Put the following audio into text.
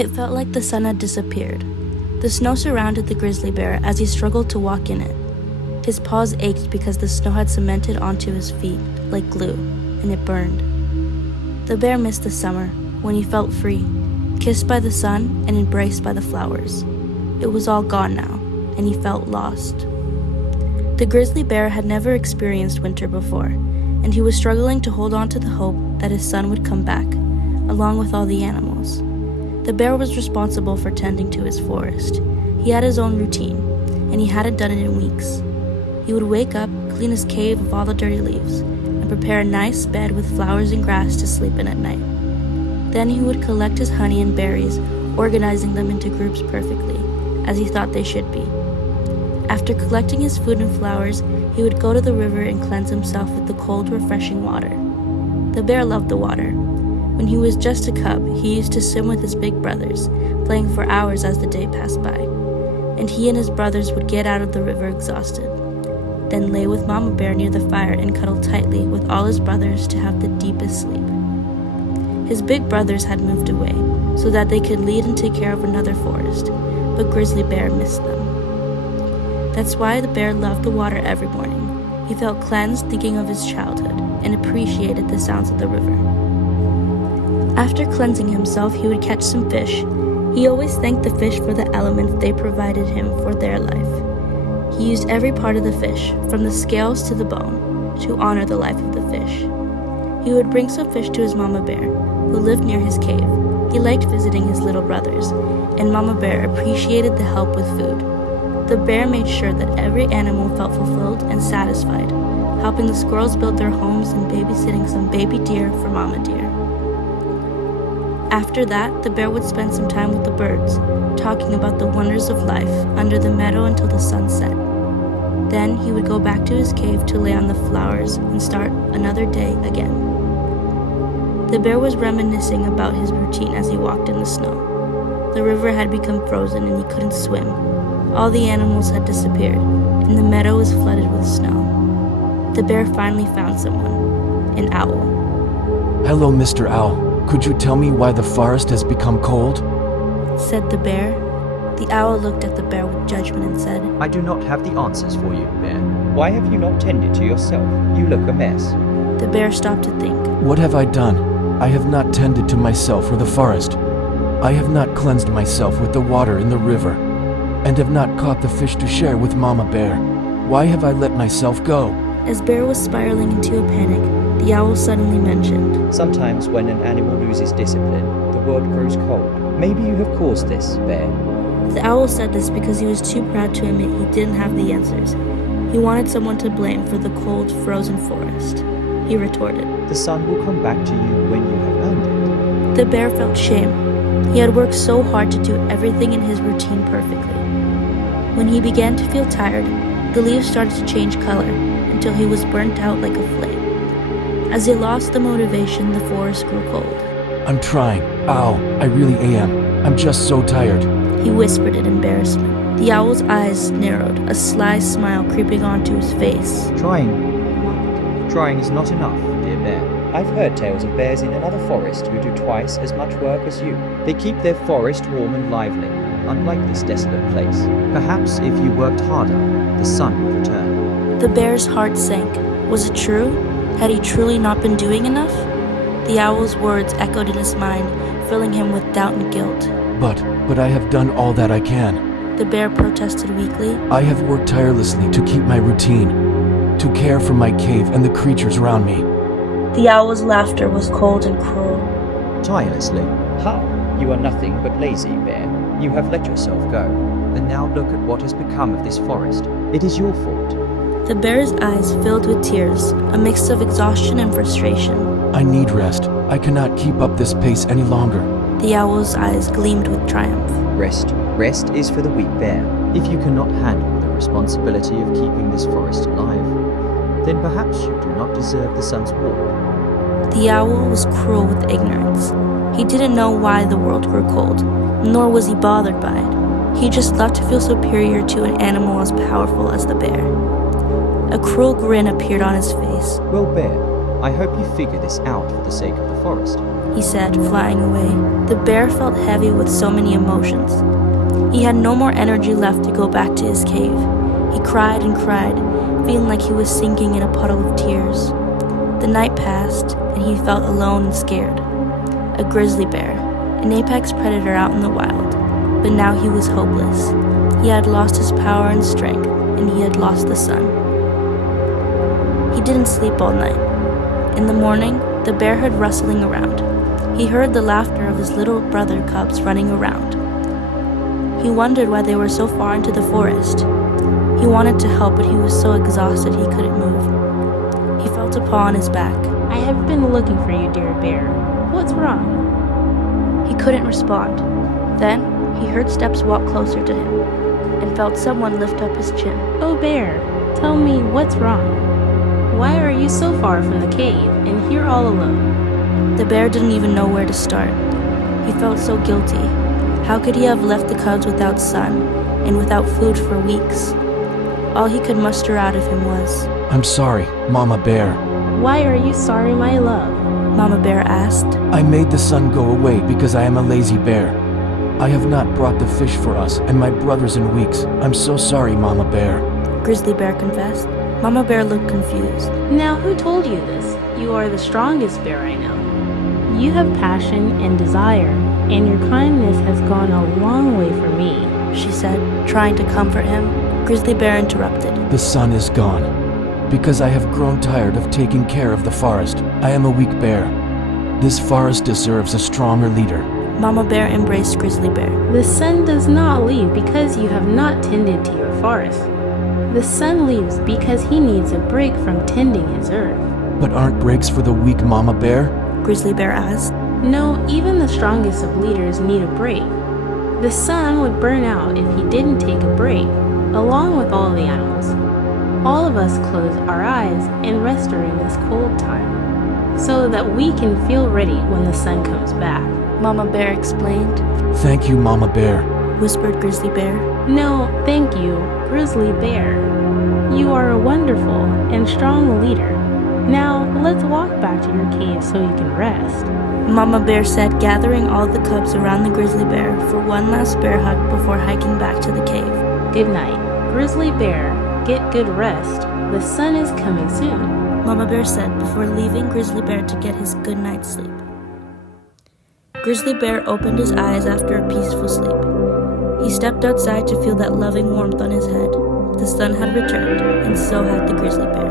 It felt like the sun had disappeared. The snow surrounded the grizzly bear as he struggled to walk in it. His paws ached because the snow had cemented onto his feet like glue, and it burned. The bear missed the summer, when he felt free, kissed by the sun and embraced by the flowers. It was all gone now, and he felt lost. The grizzly bear had never experienced winter before, and he was struggling to hold on to the hope that his son would come back, along with all the animals. The bear was responsible for tending to his forest. He had his own routine, and he hadn't done it in weeks. He would wake up, clean his cave of all the dirty leaves, and prepare a nice bed with flowers and grass to sleep in at night. Then he would collect his honey and berries, organizing them into groups perfectly, as he thought they should be. After collecting his food and flowers, he would go to the river and cleanse himself with the cold, refreshing water. The bear loved the water. When he was just a cub, he used to swim with his big brothers, playing for hours as the day passed by. And he and his brothers would get out of the river exhausted, then lay with Mama Bear near the fire and cuddle tightly with all his brothers to have the deepest sleep. His big brothers had moved away, so that they could lead and take care of another forest, but Grizzly Bear missed them. That's why the bear loved the water every morning. He felt cleansed thinking of his childhood and appreciated the sounds of the river. After cleansing himself, he would catch some fish. He always thanked the fish for the elements they provided him for their life. He used every part of the fish, from the scales to the bone, to honor the life of the fish. He would bring some fish to his Mama Bear, who lived near his cave. He liked visiting his little brothers, and Mama Bear appreciated the help with food. The bear made sure that every animal felt fulfilled and satisfied, helping the squirrels build their homes and babysitting some baby deer for Mama Deer. After that, the bear would spend some time with the birds, talking about the wonders of life under the meadow until the sun set. Then he would go back to his cave to lay on the flowers and start another day again. The bear was reminiscing about his routine as he walked in the snow. The river had become frozen and he couldn't swim. All the animals had disappeared, and the meadow was flooded with snow. The bear finally found someone, an owl. "Hello, Mr. Owl. Could you tell me why the forest has become cold?" said the bear. The owl looked at the bear with judgment and said, "I do not have the answers for you, bear. Why have you not tended to yourself? You look a mess." The bear stopped to think. "What have I done? I have not tended to myself or the forest. I have not cleansed myself with the water in the river, and have not caught the fish to share with Mama Bear. Why have I let myself go?" As Bear was spiraling into a panic, the owl suddenly mentioned, "Sometimes when an animal loses discipline, the world grows cold. Maybe you have caused this, bear." The owl said this because he was too proud to admit he didn't have the answers. He wanted someone to blame for the cold, frozen forest. He retorted, "The sun will come back to you when you have earned it." The bear felt shame. He had worked so hard to do everything in his routine perfectly. When he began to feel tired, the leaves started to change color until he was burnt out like a flame. As he lost the motivation, the forest grew cold. "I'm trying. Ow, I really am. I'm just so tired." He whispered in embarrassment. The owl's eyes narrowed, a sly smile creeping onto his face. "Trying," he mumbled. "Trying is not enough, dear bear. I've heard tales of bears in another forest who do twice as much work as you. They keep their forest warm and lively, unlike this desolate place. Perhaps if you worked harder, the sun would return." The bear's heart sank. Was it true? Had he truly not been doing enough? The owl's words echoed in his mind, filling him with doubt and guilt. But I have done all that I can. The bear protested weakly. I have worked tirelessly to keep my routine, to care for my cave and the creatures around me." The owl's laughter was cold and cruel. "Tirelessly? How? You are nothing but lazy, bear. You have let yourself go. And now look at what has become of this forest. It is your fault." The bear's eyes filled with tears, a mix of exhaustion and frustration. "I need rest. I cannot keep up this pace any longer." The owl's eyes gleamed with triumph. Rest. Rest is for the weak bear. If you cannot handle the responsibility of keeping this forest alive, then perhaps you do not deserve the sun's warmth. The owl was cruel with ignorance. He didn't know why the world grew cold, nor was he bothered by it. He just loved to feel superior to an animal as powerful as the bear. A cruel grin appeared on his face. "Well, bear, I hope you figure this out for the sake of the forest. He said, flying away. The bear felt heavy with so many emotions. He had no more energy left to go back to his cave. He cried and cried, feeling like he was sinking in a puddle of tears. The night passed, and he felt alone and scared. A grizzly bear, an apex predator out in the wild, but now he was hopeless. He had lost his power and strength, and he had lost the sun. He didn't sleep all night. In the morning, the bear heard rustling around. He heard the laughter of his little brother cubs running around. He wondered why they were so far into the forest. He wanted to help, but he was so exhausted he couldn't move. He felt a paw on his back. I have been looking for you, dear bear. What's wrong? He couldn't respond. Then, he heard steps walk closer to him and felt someone lift up his chin. Oh, bear, tell me what's wrong. Why are you so far from the cave and here all alone? The bear didn't even know where to start. He felt so guilty. How could he have left the cubs without sun and without food for weeks? All he could muster out of him was, I'm sorry, Mama Bear. Why are you sorry, my love? Mama Bear asked. I made the sun go away because I am a lazy bear. I have not brought the fish for us and my brothers in weeks. I'm so sorry, Mama Bear. Grizzly Bear confessed. Mama Bear looked confused. Now, who told you this? You are the strongest bear I know. You have passion and desire, and your kindness has gone a long way for me, she said, trying to comfort him. Grizzly Bear interrupted. The sun is gone. Because I have grown tired of taking care of the forest. I am a weak bear. This forest deserves a stronger leader. Mama Bear embraced Grizzly Bear. The sun does not leave because you have not tended to your forest. The sun leaves because he needs a break from tending his earth. But aren't breaks for the weak, Mama Bear? Grizzly Bear asked. No, even the strongest of leaders need a break. The sun would burn out if he didn't take a break, along with all the animals. All of us close our eyes and rest during this cold time, so that we can feel ready when the sun comes back. Mama Bear explained. Thank you, Mama Bear, whispered Grizzly Bear. No, thank you, Grizzly Bear. You are a wonderful and strong leader. Now, let's walk back to your cave so you can rest. Mama Bear said, gathering all the cubs around the Grizzly Bear for one last bear hug before hiking back to the cave. Good night, Grizzly Bear. Get good rest. The sun is coming soon, Mama Bear said before leaving Grizzly Bear to get his good night's sleep. Grizzly Bear opened his eyes after a peaceful sleep. He stepped outside to feel that loving warmth on his head. The sun had returned, and so had the Grizzly Bear.